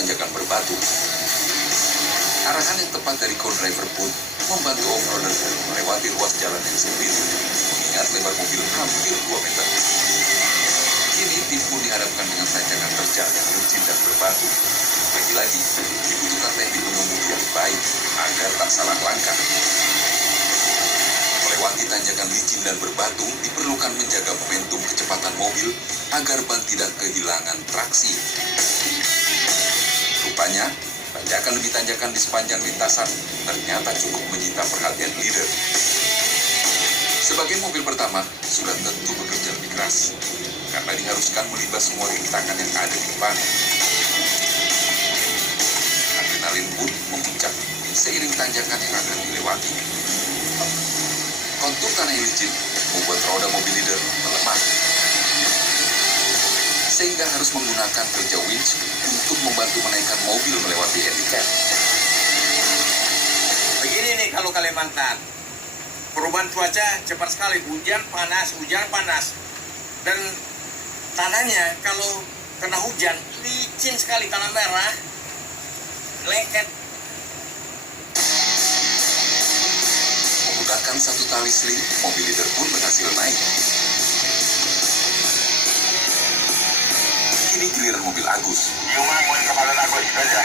tanjakan berbatu. Arahan yang tepat dari co-driver pun membantu off-roader melewati ruas jalan yang sempit, mengingat lebar mobil hampir 2 meter. Kini tim pun dihadapkan dengan tanjakan terjal yang licin dan berbatu. Lagi-lagi, dibutuhkan teknik mengemudi yang baik agar tak salah langkah. Melewati tanjakan licin dan berbatu diperlukan menjaga momentum kecepatan mobil agar ban tidak kehilangan traksi. Rupanya, tanjakan demi tanjakan di sepanjang lintasan ternyata cukup menyita perhatian leader. Sebagai mobil pertama, sudah tentu bekerja lebih keras, karena diharuskan melibas semua rintangan yang ada di depan. Adrenalin pun memuncak seiring tanjakan yang akan dilewati. Kontur tanah yang licin membuat roda mobil leader melemah, sehingga harus menggunakan kerja winch untuk membantu menaikkan mobil melewati handicap. Begini nih kalau Kalimantan, perubahan cuaca cepat sekali, hujan panas, dan tanahnya kalau kena hujan licin sekali, tanah merah, lengket. Menggunakan satu tali seling, mobil leader pun berhasil naik. Kini giliran mobil Agus. Cuma mau kepala Agus saja.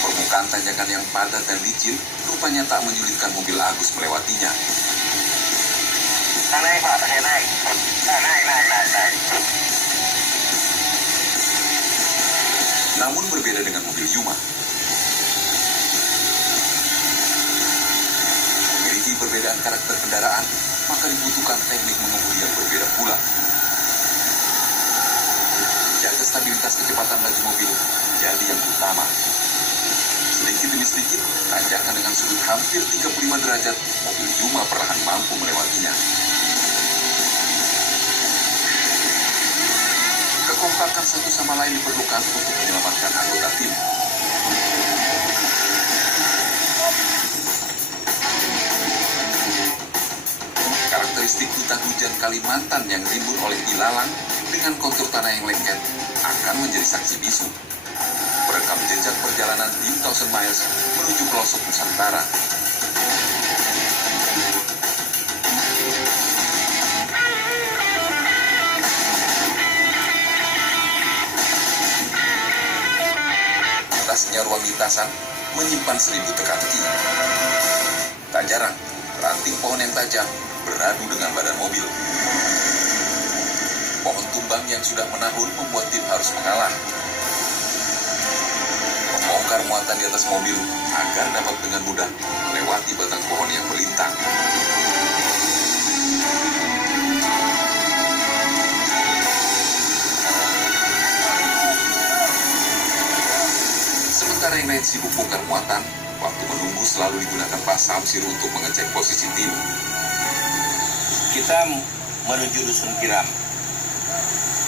Permukaan tanjakan yang padat dan licin rupanya tak menyulitkan mobil Agus melewatinya. Naik Pak, naik. Naik. Namun berbeda dengan mobil Yuma. Memiliki perbedaan karakter kendaraan, maka dibutuhkan teknik mengemudi yang berbeda pula. Jaga stabilitas kecepatan laju mobil jadi yang utama. Sedikit demi sedikit, tanjakan dengan sudut hampir 35 derajat, mobil Yuma perlahan mampu melewatinya. Kekompakan satu sama lain diperlukan untuk menyelamatkan anggota tim. Karakteristik hutan hujan Kalimantan yang rimbun oleh ilalang dengan kontur tanah yang lengket akan menjadi saksi bisu. Merekam jejak perjalanan tim 1000 Miles menuju pelosok Nusantara. Atasnya ruang lintasan menyimpan 1000 teka-teki. Tak jarang, ranting pohon yang tajam beradu dengan badan mobil. Pohon tumbang yang sudah menahun membuat tim harus mengalah. Membongkar muatan di atas mobil agar dapat dengan mudah melewati batang pohon yang melintang. Sementara yang lain sibuk bongkar muatan, waktu menunggu selalu digunakan Pak Samsir untuk mengecek posisi tim. Kita menuju Dusun Kiram.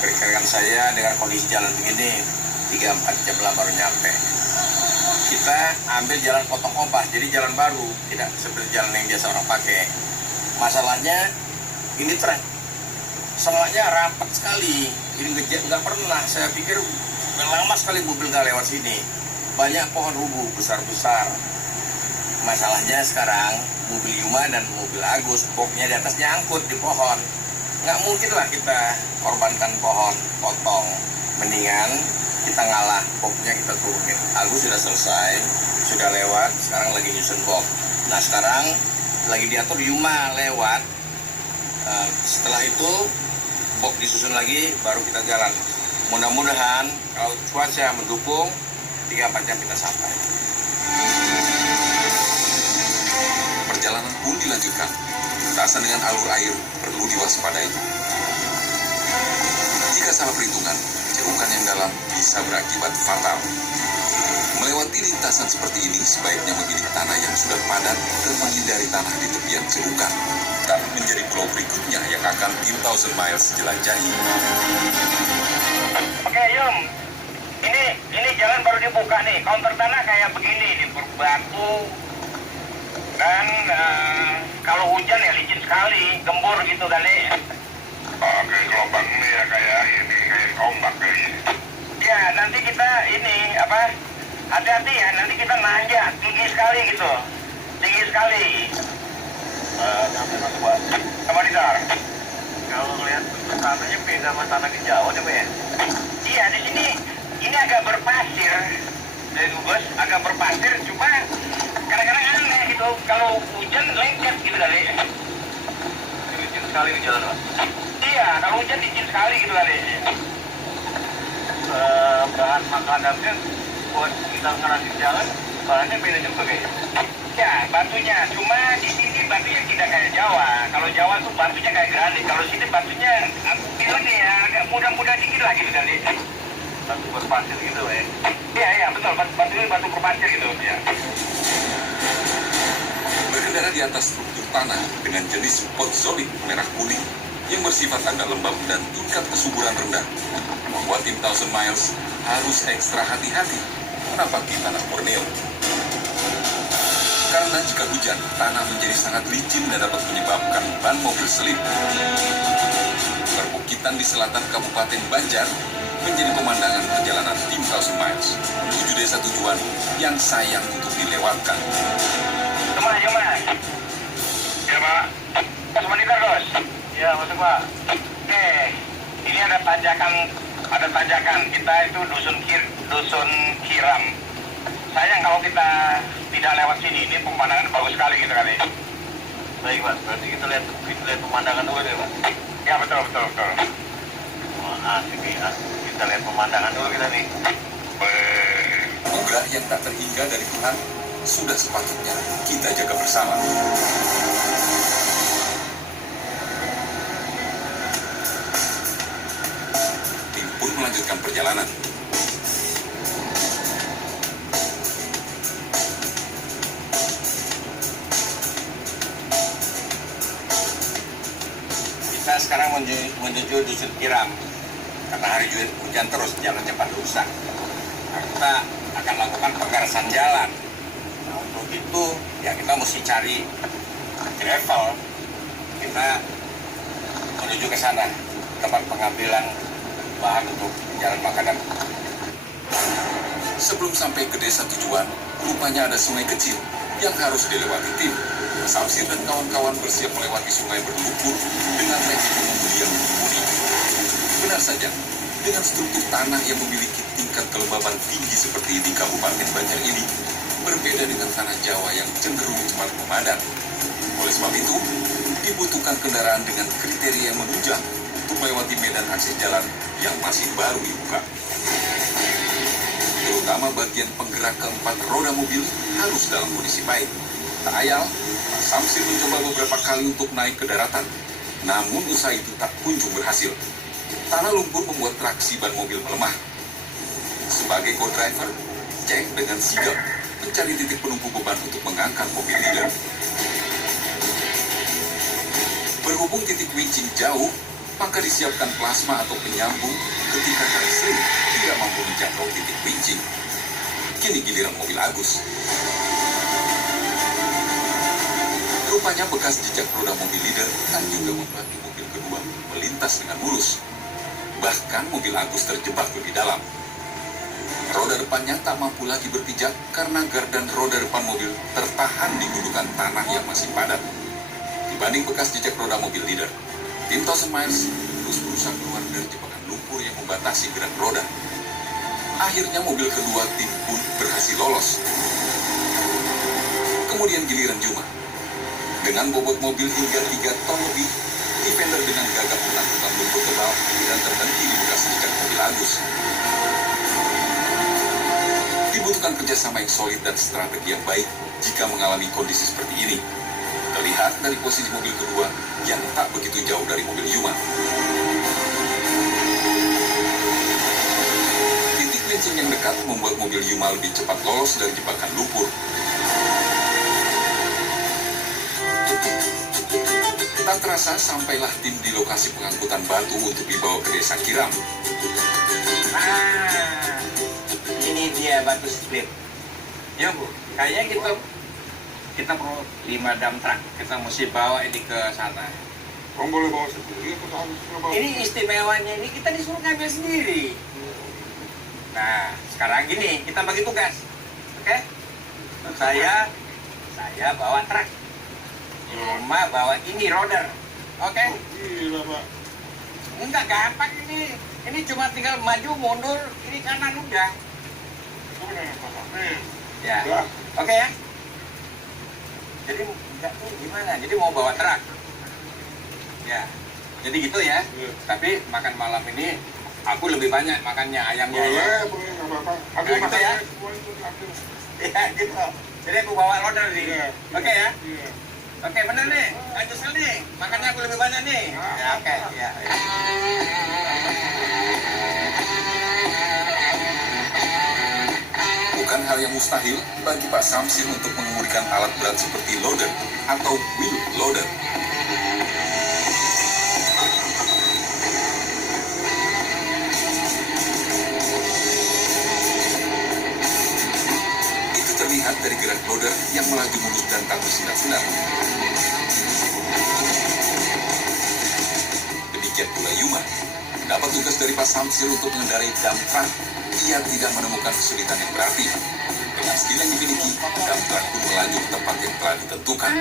Rekan saya dengan kondisi jalan begini 3-4 jam lah baru nyampe. Kita ambil jalan potong ompah, jadi jalan baru, tidak seperti jalan yang biasa orang pakai. Masalahnya ini trek, semuanya rapat sekali. Ini nggak pernah, saya pikir lama sekali mobil nggak lewat sini. Banyak pohon rubuh besar-besar. Masalahnya sekarang mobil Yuma dan mobil Agus, boxnya di atasnya angkut di pohon. Nggak mungkin lah kita korbankan pohon, potong. Mendingan kita ngalah, boxnya kita turunin. Agus sudah selesai, sudah lewat, sekarang lagi nyusun box. Nah sekarang lagi diatur Yuma lewat. Setelah itu box disusun lagi, baru kita jalan. Mudah-mudahan kalau cuaca mendukung 3-4 jam kita sampai. Perjalanan pun dilanjutkan. Lintasan dengan alur air perlu diwaspadai. Jika salah perhitungan, cerukan yang dalam bisa berakibat fatal. Melewati lintasan seperti ini sebaiknya memilih tanah yang sudah padat dan menghindari tanah di tepian cerukan. Tapi menjadi pulau berikutnya yang akan tim 1000 Miles jelajahi. Oke, Yum. Ini jalan baru dibuka nih. Counter tanah kayak begini nih, berbatu. Dan kalau hujan ya licin sekali, gembur gitu kali. Oke, gelombang ini ya kayak ombak kayak gini. Ya, dan nanti kita ini apa? Hati-hati ya, nanti kita nanjak tinggi sekali gitu. Tinggi sekali. Sampai masuk Pak. Sama di dalam. Kalau lihat tanahnya beda sama tanah di Jawa deh, Pak ya? Iya, di sini ini agak berpasir. Dari Bos, agak berpasir, cuma kadang-kadang aneh gitu. Kalau hujan lengket gitu kali. Licin sekali di jalan, Pak. Iya, kalau hujan licin sekali gitu kali. Bahan makanannya buat kita ngerasin jalan, bahannya beda juga kayaknya. Ya, batunya. Cuma di sini batunya tidak kayak Jawa. Kalau Jawa tuh batunya kayak granit. Kalau sini batunya, aku bilang ya agak mudah-mudah dikit lah gitu kali. Batu berpasir gitu ya. Iya, betul. Batunya batu berpasir gitu ya. Berkendara di atas struktur tanah dengan jenis potzolit merah kuning yang bersifat agak lembab dan tingkat kesuburan rendah, membuat tim Thousand Miles harus ekstra hati-hati menapaki tanah Borneo. Karena jika hujan, tanah menjadi sangat licin dan dapat menyebabkan ban mobil selip. Perbukitan di selatan Kabupaten Banjar menjadi pemandangan perjalanan tim Thousand Miles menuju desa tujuan yang sayang untuk dilewatkan. Mas. Ya, Pak. Mas monitor, Bos. Ya, masuk, Pak. Oke. Ini ada tanjakan. Kita itu dusun Kiram. Sayang kalau kita tidak lewat sini. Ini pemandangan bagus sekali gitu kali. Baik, Pak. Berarti kita lihat pemandangan dulu deh, Pak. Ya, betul. Wah, asik ya. Kita lihat pemandangan dulu kita nih. Anugerah yang tak terhingga dari Tuhan sudah sepatutnya kita jaga bersama. Tim pun melanjutkan perjalanan. Kita sekarang menuju dusun Kiram. Karena hari hujan terus, jalan cepat rusak. Nah, kita akan lakukan penggarasan jalan. Nah, untuk itu, ya kita mesti cari gravel. Kita menuju ke sana, tempat pengambilan bahan untuk jalan makadam. Sebelum sampai ke desa tujuan, rupanya ada sungai kecil yang harus dilewati tim. Samsir dan kawan-kawan bersiap melewati sungai berlumpur dengan teknik mengemudi yang mumpuni. Benar saja, dengan struktur tanah yang memiliki tingkat kelembaban tinggi seperti di Kabupaten Banjar ini, berbeda dengan tanah Jawa yang cenderung cepat memadat. Oleh sebab itu, dibutuhkan kendaraan dengan kriteria yang menunjang untuk melewati medan akses jalan yang masih baru dibuka. Terutama bagian penggerak keempat roda mobil harus dalam kondisi baik. Tak ayal, Pak Samsir mencoba beberapa kali untuk naik ke daratan, namun usaha itu tak kunjung berhasil. Tanah lumpur membuat traksi ban mobil melemah. Sebagai co-driver, Jack dengan sigap mencari titik penumpu beban untuk mengangkat mobil leader. Berhubung titik wincing jauh, maka disiapkan plasma atau penyambung ketika tali sling tidak mampu menjangkau titik wincing. Kini giliran mobil Agus. Rupanya bekas jejak roda mobil leader tak juga membantu mobil kedua melintas dengan mulus. Bahkan mobil Agus terjebak lebih dalam. Roda depannya tak mampu lagi berpijak karena gardan roda depan mobil tertahan di gundukan tanah yang masih padat. Dibanding bekas jejak roda mobil leader, tim Thousand Miles terus berusaha keluar dari jebakan lumpur yang membatasi gerak roda. Akhirnya mobil kedua tim pun berhasil lolos. Kemudian giliran Juma. Dengan bobot mobil hingga 3 ton lebih, Defender dengan gagap menaklukkan lumpur tebal dan terhenti di bekas jejak mobil Agus. Dibutuhkan kerjasama yang solid dan strategi yang baik jika mengalami kondisi seperti ini. Terlihat dari posisi mobil kedua yang tak begitu jauh dari mobil Yuma. Titik wincing yang dekat membuat mobil Yuma lebih cepat lolos dari jebakan lumpur. Tak terasa sampailah tim di lokasi pengangkutan batu untuk dibawa ke desa Kiram. Ini dia batu split. Ya Bu, kayaknya kita perlu 5 dump truck. Kita mesti bawa ini ke sana. Kamu boleh bawa sendiri atau harus bawa? Ini istimewanya ini kita disuruh ngambil sendiri. Nah, sekarang gini, kita bagi tugas. Oke? Saya bawa truk. Yuma bawa ini roder. Oke? Gila, Pak. Enggak gampang ini. Ini cuma tinggal maju, mundur, kiri kanan udah. Udah, Pak. Nih. Ya. Udah. Oke ya? Jadi enggak tuh gimana? Jadi mau bawa truk. Ya. Jadi gitu ya. Iya. Tapi makan malam ini aku lebih banyak makannya ayamnya ya. Boleh, nggak apa-apa. Nah, gitu makan ya. aja semua itu, ambil. Iya gitu. Jadi aku bawa roder nih. Iya. Oke ya? Iya. Oke bener nih. Lanjut nih. Makannya aku lebih banyak nih. Ya oke. Ya. Bukan hal yang mustahil bagi Pak Samsir untuk mengemudikan alat berat seperti loader atau wheel loader. Itu terlihat dari gerak loader yang melaju mulus dan tak bersinar-sinar. Demikian pula Yuma. Dapat tugas dari Pak Samsir untuk mengendarai dump truck. Ia tidak menemukan kesulitan yang berarti. Dengan skill yang dimiliki, dump truck pun melaju ke tempat yang telah ditentukan.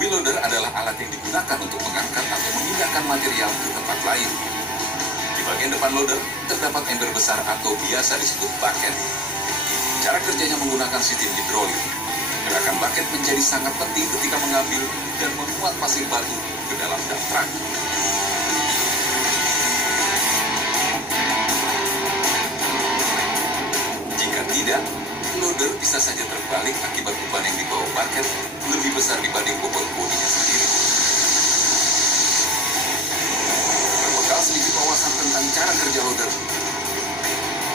Wheel loader adalah alat yang digunakan untuk mengangkat atau memindahkan material ke tempat lain. Di bagian depan loader, terdapat ember besar atau biasa disebut bucket. Cara kerjanya menggunakan sistem hidrolik. Gerakan bucket menjadi sangat penting ketika mengambil dan memuat pasir batu ke dalam dump truck. Jika tidak, loader bisa saja terbalik akibat beban yang dibawa bucket lebih besar dibanding bobot bodinya sendiri. Berbekal sedikit wawasan tentang cara kerja loader,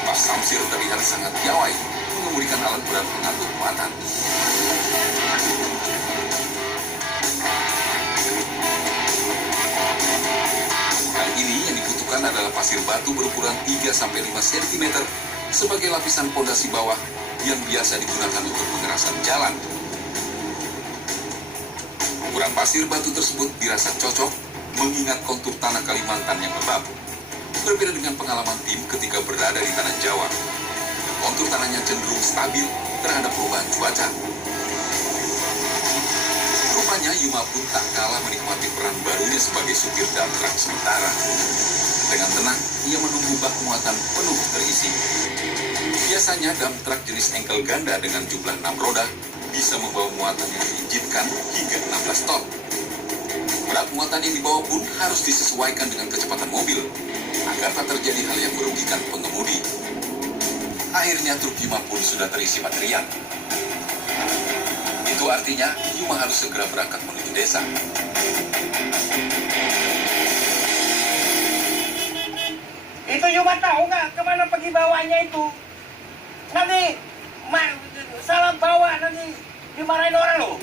Pak Samsir terlihat sangat piawai mengemudikan alat berat pengangkut muatan. Kali ini yang dibutuhkan adalah pasir batu berukuran 3-5 cm sebagai lapisan pondasi bawah yang biasa digunakan untuk pengerasan jalan. Ukuran pasir batu tersebut dirasa cocok mengingat kontur tanah Kalimantan yang lembab. Berbeda dengan pengalaman tim ketika berada di tanah Jawa. Kontur tanahnya cenderung stabil terhadap perubahan cuaca. Rupanya Yuma pun tak kalah menikmati peran barunya sebagai supir dump truck sementara. Dengan tenang, ia menunggu bak muatan penuh terisi. Biasanya dump truck jenis engkel ganda dengan jumlah 6 roda bisa membawa muatan yang diizinkan hingga 16 ton. Berat muatan yang dibawa pun harus disesuaikan dengan kecepatan mobil agar tak terjadi hal yang merugikan pengemudi. Akhirnya truk Yuma pun sudah terisi material. Itu artinya Yuma harus segera berangkat menuju desa. Itu Yuma tahu nggak kemana pergi bawanya itu? Nanti salah bawa nanti dimarahin orang loh.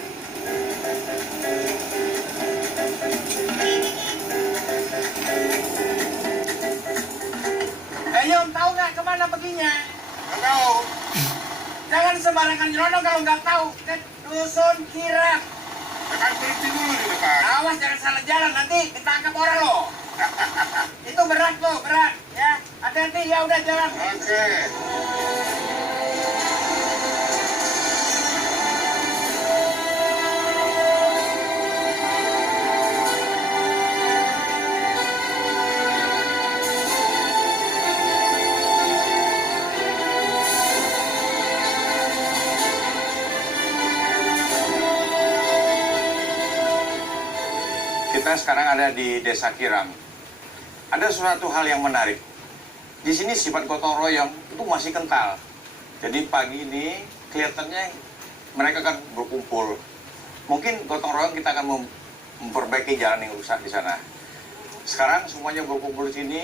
Yom tahu nggak kemana perginya? Nggak tahu. Jangan sembarangan nyelonong kalau nggak tahu. Ke dusun kirap. Akan berhenti dulu di depan. Awas jangan salah jalan nanti ditangkap orang loh. Itu berat loh, berat ya. Hati-hati ya udah jalan. Oke. Kita sekarang ada di Desa Kiram. Ada suatu hal yang menarik. Di sini sifat gotong royong itu masih kental. Jadi pagi ini kelihatannya mereka kan berkumpul. Mungkin gotong royong kita akan memperbaiki jalan yang rusak di sana. Sekarang semuanya berkumpul di sini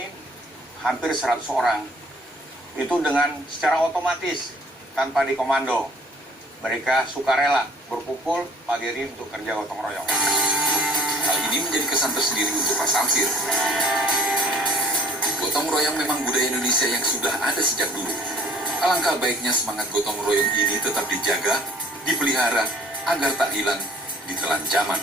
hampir 100 orang. Itu dengan secara otomatis tanpa dikomando. Mereka sukarela berkumpul pagi ini untuk kerja gotong royong. Hal ini menjadi kesan tersendiri untuk Pak Samsir. Gotong royong memang budaya Indonesia yang sudah ada sejak dulu. Alangkah baiknya semangat gotong royong ini tetap dijaga, dipelihara, agar tak hilang di telan zaman.